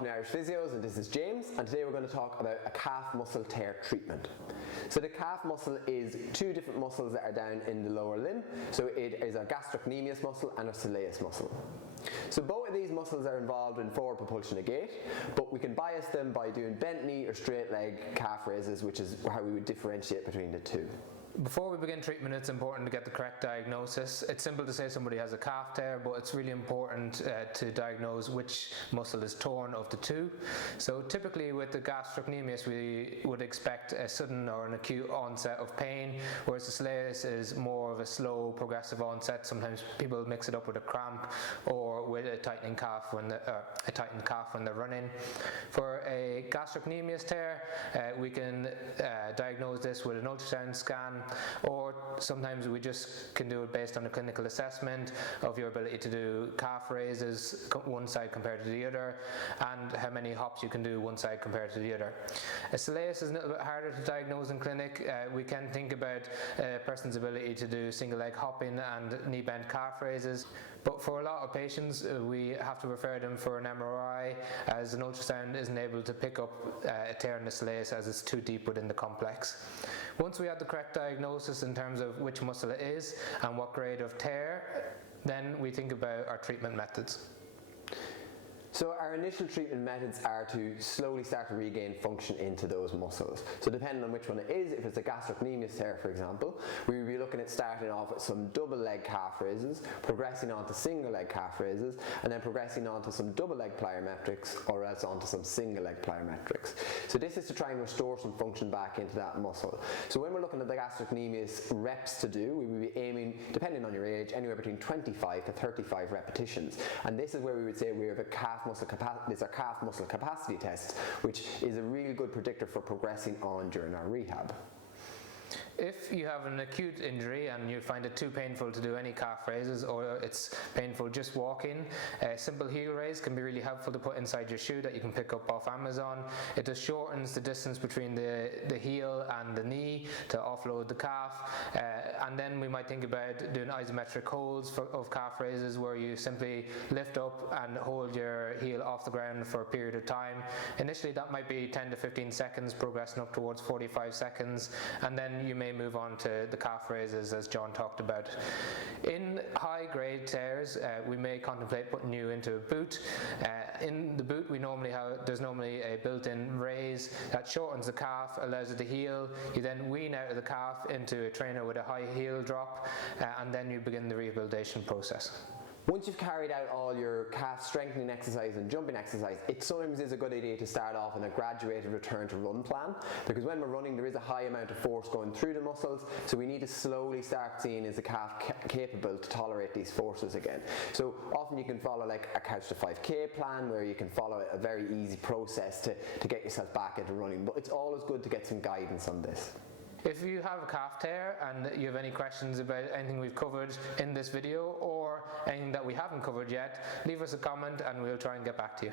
from the Irish Physios, and this is James, and today we're going to talk about a calf muscle tear treatment. So the calf muscle is two different muscles that are down in the lower limb. So it is a gastrocnemius muscle and a soleus muscle. So both of these muscles are involved in forward propulsion of gait, but we can bias them by doing bent knee or straight leg calf raises, which is how we would differentiate between the two. Before we begin treatment, it's important to get the correct diagnosis. It's simple to say somebody has a calf tear, but it's really important to diagnose which muscle is torn of the two. So typically with the gastrocnemius, we would expect a sudden or an acute onset of pain, whereas the soleus is more of a slow, progressive onset. Sometimes people mix it up with a cramp or with a tightening calf when they're running. For a gastrocnemius tear, we can diagnose this with an ultrasound scan, or sometimes we just can do it based on a clinical assessment of your ability to do calf raises one side compared to the other, and how many hops you can do one side compared to the other. A soleus is a little bit harder to diagnose in clinic. We can think about a person's ability to do single leg hopping and knee bent calf raises, but for a lot of patients we have to refer them for an MRI, as an ultrasound isn't able to pick up a tear in the soleus as it's too deep within the complex. Once we have the correct diagnosis in terms of which muscle it is and what grade of tear, then we think about our treatment methods. So our initial treatment methods are to slowly start to regain function into those muscles. So depending on which one it is, if it's a gastrocnemius tear for example, we will be looking at starting off with some double leg calf raises, progressing on to single leg calf raises, and then progressing on to some double leg plyometrics, or else on to some single leg plyometrics. So this is to try and restore some function back into that muscle. So when we're looking at the gastrocnemius reps to do, we will be aiming, depending on your age, anywhere between 25 to 35 repetitions. And this is where we would say we have a calf muscle capacity, it's our calf muscle capacity test, which is a really good predictor for progressing on during our rehab. If you have an acute injury and you find it too painful to do any calf raises, or it's painful just walking, a simple heel raise can be really helpful to put inside your shoe that you can pick up off Amazon. It just shortens the distance between the heel and the knee to offload the calf, and then we might think about doing isometric holds of calf raises, where you simply lift up and hold your heel off the ground for a period of time. Initially that might be 10 to 15 seconds, progressing up towards 45 seconds, and then you may move on to the calf raises as John talked about. In high grade tears, we may contemplate putting you into a boot. In the boot there's normally a built-in raise that shortens the calf, allows it to heal. You then wean out of the calf into a trainer with a high heel drop, and then you begin the rehabilitation process. Once you've carried out all your calf strengthening exercise and jumping exercise, it sometimes is a good idea to start off in a graduated return to run plan, because when we're running there is a high amount of force going through the muscles, so we need to slowly start seeing is the calf capable to tolerate these forces again. So often you can follow like a couch to 5k plan, where you can follow a very easy process to get yourself back into running, but it's always good to get some guidance on this. If you have a calf tear and you have any questions about anything we've covered in this video, or anything that we haven't covered yet, leave us a comment and we'll try and get back to you.